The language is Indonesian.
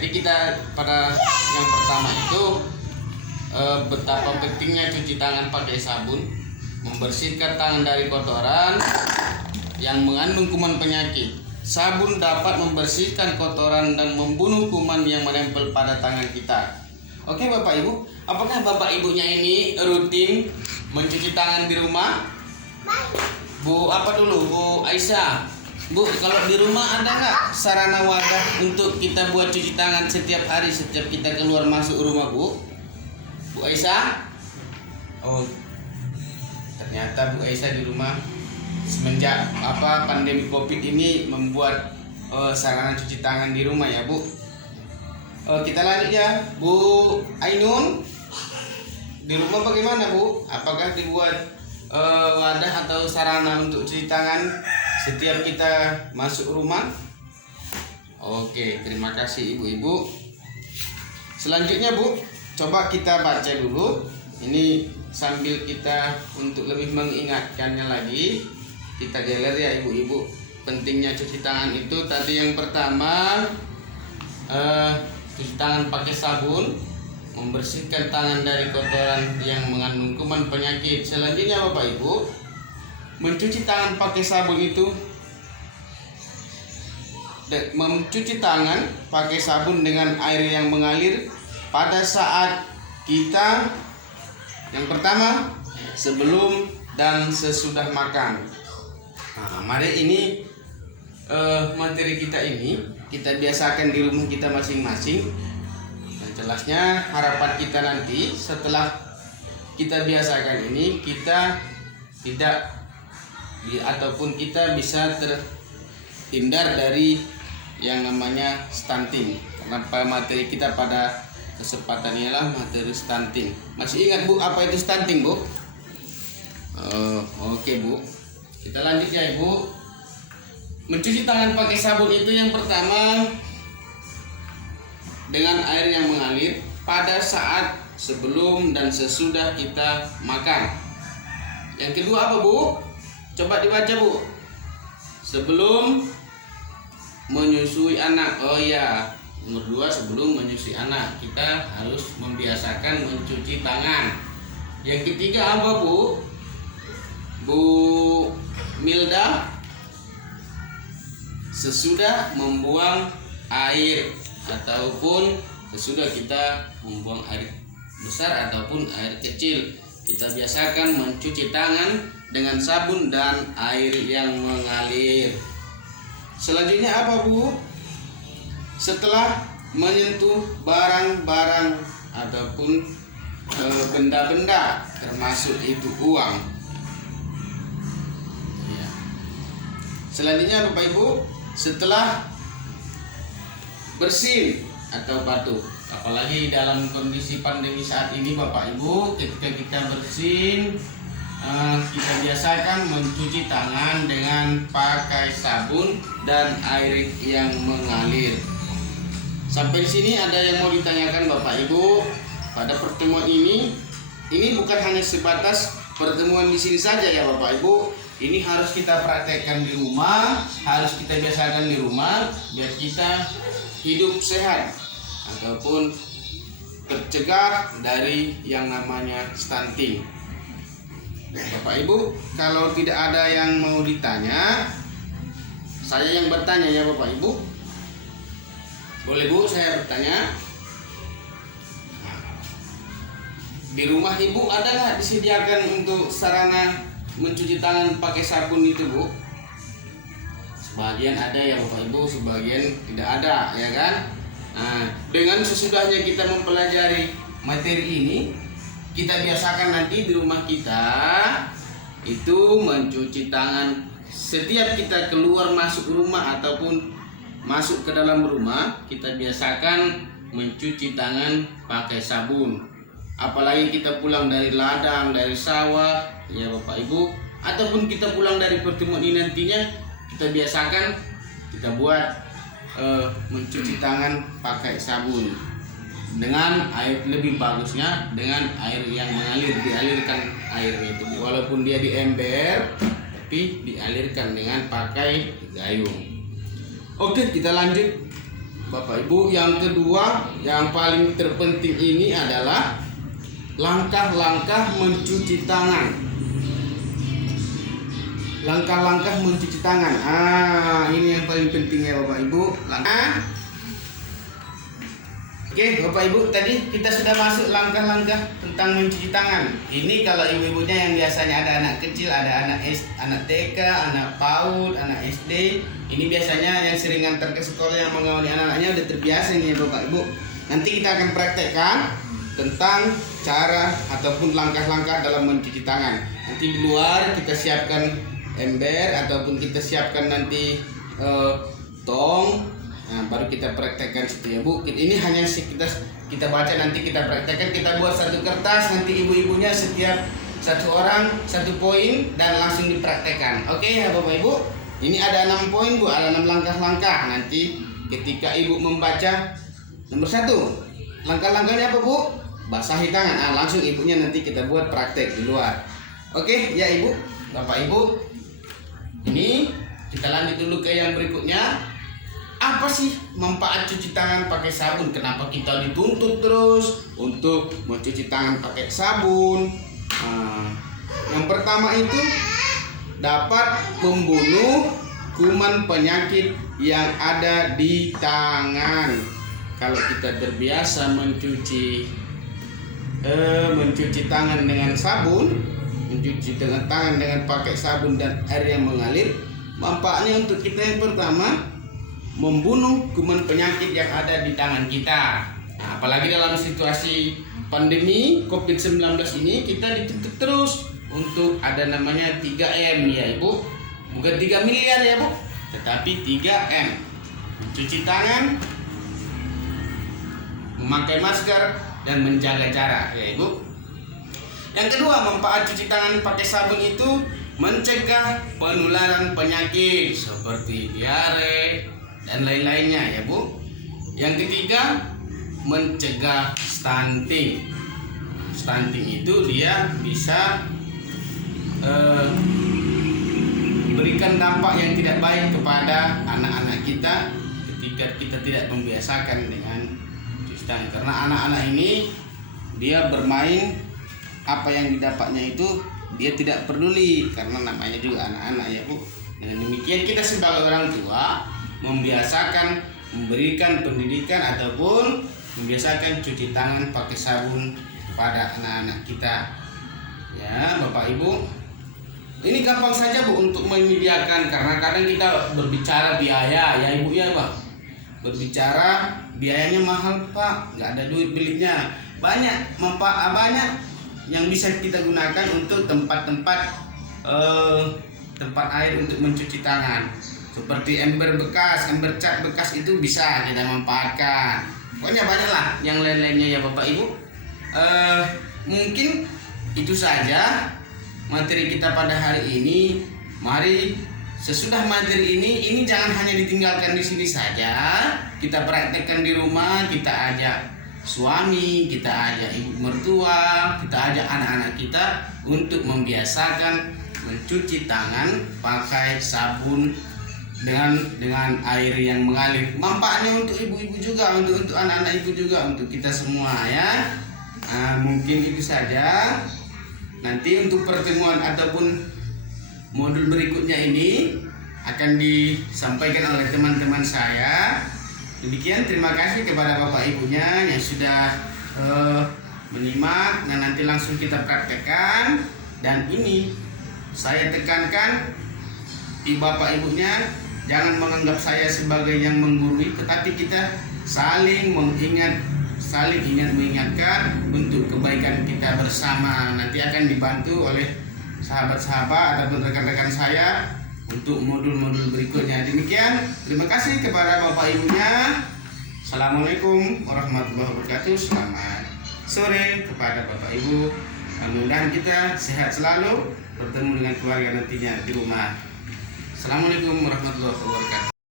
Jadi kita pada yang pertama itu betapa pentingnya cuci tangan pakai sabun, membersihkan tangan dari kotoran yang mengandung kuman penyakit. Sabun dapat membersihkan kotoran dan membunuh kuman yang menempel pada tangan kita. Oke Bapak Ibu, apakah Bapak Ibunya ini rutin mencuci tangan di rumah? Bu apa dulu, Bu Aisyah? Bu, kalau di rumah ada nggak sarana wadah untuk kita buat cuci tangan setiap hari setiap kita keluar masuk rumah, Bu? Bu Aisyah? Oh, ternyata Bu Aisyah di rumah semenjak pandemi Covid ini membuat sarana cuci tangan di rumah ya, Bu. Kita lanjut ya, Bu Ainun. Di rumah bagaimana, Bu? Apakah dibuat wadah atau sarana untuk cuci tangan setiap kita masuk rumah? Oke, terima kasih ibu-ibu. Selanjutnya Bu, coba kita baca dulu. Ini sambil kita untuk lebih mengingatkannya lagi, kita geler ya ibu-ibu. Pentingnya cuci tangan itu tadi yang pertama, cuci tangan pakai sabun, membersihkan tangan dari kotoran yang mengandung kuman penyakit. Selanjutnya Bapak Ibu, mencuci tangan pakai sabun itu, mencuci tangan pakai sabun dengan air yang mengalir pada saat kita yang pertama sebelum dan sesudah makan. Nah, mari ini materi kita ini kita biasakan di rumah kita masing-masing. Dan jelasnya harapan kita nanti setelah kita biasakan ini, kita tidak ataupun kita bisa terhindar dari yang namanya stunting. Karena materi kita pada kesempatan ini adalah materi stunting. Masih ingat Bu apa itu stunting, Bu? Oke Bu, kita lanjut ya Ibu. Mencuci tangan pakai sabun itu yang pertama dengan air yang mengalir pada saat sebelum dan sesudah kita makan. Yang kedua apa Bu? Coba dibaca Bu. Sebelum menyusui anak. Oh ya, nomor 2 sebelum menyusui anak kita harus membiasakan mencuci tangan. Yang ketiga apa Bu? Bu Milda? Sesudah membuang air ataupun sesudah kita membuang air besar ataupun air kecil, kita biasakan mencuci tangan dengan sabun dan air yang mengalir. Selanjutnya apa Bu? Setelah menyentuh barang-barang ataupun benda-benda termasuk itu uang. Ya. Selanjutnya Bapak Ibu, setelah bersin atau batuk, apalagi dalam kondisi pandemi saat ini Bapak Ibu, ketika kita bersin, kita biasakan mencuci tangan dengan pakai sabun dan air yang mengalir. Sampai di sini ada yang mau ditanyakan Bapak Ibu pada pertemuan ini bukan hanya sebatas pertemuan di sini saja ya Bapak Ibu. Ini harus kita praktekkan di rumah, harus kita biasakan di rumah biar kita hidup sehat ataupun tercegah dari yang namanya stunting. Bapak Ibu, kalau tidak ada yang mau ditanya, saya yang bertanya ya Bapak Ibu. Boleh Bu, saya bertanya. Di rumah Ibu ada nggak disediakan untuk sarana mencuci tangan pakai sabun itu Bu? Sebagian ada ya Bapak Ibu, sebagian tidak ada ya kan. Nah, dengan sesudahnya kita mempelajari materi ini, kita biasakan nanti di rumah kita itu mencuci tangan setiap kita keluar masuk rumah ataupun masuk ke dalam rumah. Kita biasakan mencuci tangan pakai sabun. Apalagi kita pulang dari ladang, dari sawah ya Bapak Ibu, ataupun kita pulang dari pertemuan ini nantinya, kita biasakan kita buat mencuci tangan pakai sabun dengan air, lebih bagusnya dengan air yang mengalir, dialirkan airnya itu walaupun dia di ember tapi dialirkan dengan pakai gayung. Oke, kita lanjut Bapak Ibu, yang kedua yang paling terpenting ini adalah langkah-langkah mencuci tangan. Langkah-langkah mencuci tangan. Ini yang paling penting ya Bapak Ibu. Oke Bapak Ibu, tadi kita sudah masuk langkah-langkah tentang mencuci tangan. Ini kalau ibu-ibunya yang biasanya ada anak kecil, ada anak TK, anak PAUD, anak SD. Ini biasanya yang sering antar ke sekolah, yang mengawali anak-anaknya udah terbiasa nih Bapak Ibu. Nanti kita akan praktekkan tentang cara ataupun langkah-langkah dalam mencuci tangan. Nanti di luar kita siapkan ember ataupun kita siapkan nanti tong. Nah, baru kita praktekkan situ ya Bu. Ini hanya kita baca, nanti kita praktekkan. Kita buat satu kertas, nanti ibu-ibunya setiap satu orang satu poin dan langsung dipraktekkan. Oke ya Bapak Ibu. Ini ada 6 poin Bu, ada 6 langkah-langkah. Nanti ketika ibu membaca, nomor 1, langkah-langkahnya apa Bu? Basahi tangan. Langsung ibunya nanti kita buat praktek di luar. Oke ya Ibu, Bapak Ibu. Ini kita lanjut dulu ke yang berikutnya. Apa sih manfaat cuci tangan pakai sabun? Kenapa kita dituntut terus untuk mencuci tangan pakai sabun? Yang pertama itu dapat membunuh kuman penyakit yang ada di tangan. Kalau kita terbiasa mencuci tangan dengan sabun, mencuci tangan dengan pakai sabun dan air yang mengalir, manfaatnya untuk kita yang pertama membunuh kuman penyakit yang ada di tangan kita. Apalagi dalam situasi pandemi COVID-19 ini, kita dituntut terus untuk ada namanya 3M ya Ibu. Bukan 3 miliar ya Bu, tetapi 3M. Mencuci tangan, memakai masker, dan menjaga jarak ya Ibu. Yang kedua, manfaat cuci tangan pakai sabun itu mencegah penularan penyakit seperti diare dan lain-lainnya ya Bu. Yang ketiga, mencegah stunting. Stunting itu dia bisa memberikan dampak yang tidak baik kepada anak-anak kita ketika kita tidak membiasakan dengan cuci tangan. Karena anak-anak ini dia bermain, apa yang didapatnya itu dia tidak peduli, karena namanya juga anak-anak ya Bu. Dengan demikian kita sebagai orang tua membiasakan memberikan pendidikan ataupun membiasakan cuci tangan pakai sabun kepada anak-anak kita ya Bapak Ibu. Ini gampang saja Bu untuk menyediakan, karena kadang kita berbicara biaya ya Ibu ya Pak. Berbicara biayanya mahal Pak, nggak ada duit belinya. Banyak banyak yang bisa kita gunakan untuk tempat-tempat tempat air untuk mencuci tangan. Seperti ember bekas, ember cat bekas itu bisa kita manfaatkan. Pokoknya banyaklah yang lain-lainnya ya Bapak Ibu. Mungkin itu saja materi kita pada hari ini. Mari sesudah materi ini jangan hanya ditinggalkan di sini saja. Kita praktekkan di rumah, kita ajak suami, kita ajak ibu mertua, kita ajak anak-anak kita untuk membiasakan mencuci tangan pakai sabun dengan air yang mengalir. Manfaatnya untuk ibu-ibu juga, untuk anak-anak ibu juga, untuk kita semua ya. Mungkin itu saja. Nanti untuk pertemuan ataupun modul berikutnya ini akan disampaikan oleh teman-teman saya. Demikian, terima kasih kepada Bapak Ibunya yang sudah menyimak, dan nanti langsung kita praktekkan. Dan ini saya tekankan, Bapak Ibunya jangan menganggap saya sebagai yang menggurui, tetapi kita saling mengingatkan untuk kebaikan kita bersama. Nanti akan dibantu oleh sahabat-sahabat ataupun rekan-rekan saya untuk modul-modul berikutnya. Demikian, terima kasih kepada Bapak Ibunya. Assalamualaikum warahmatullahi wabarakatuh. Selamat sore kepada Bapak Ibu. Mudah-mudahan kita sehat selalu, bertemu dengan keluarga nantinya di rumah. Assalamualaikum warahmatullahi wabarakatuh.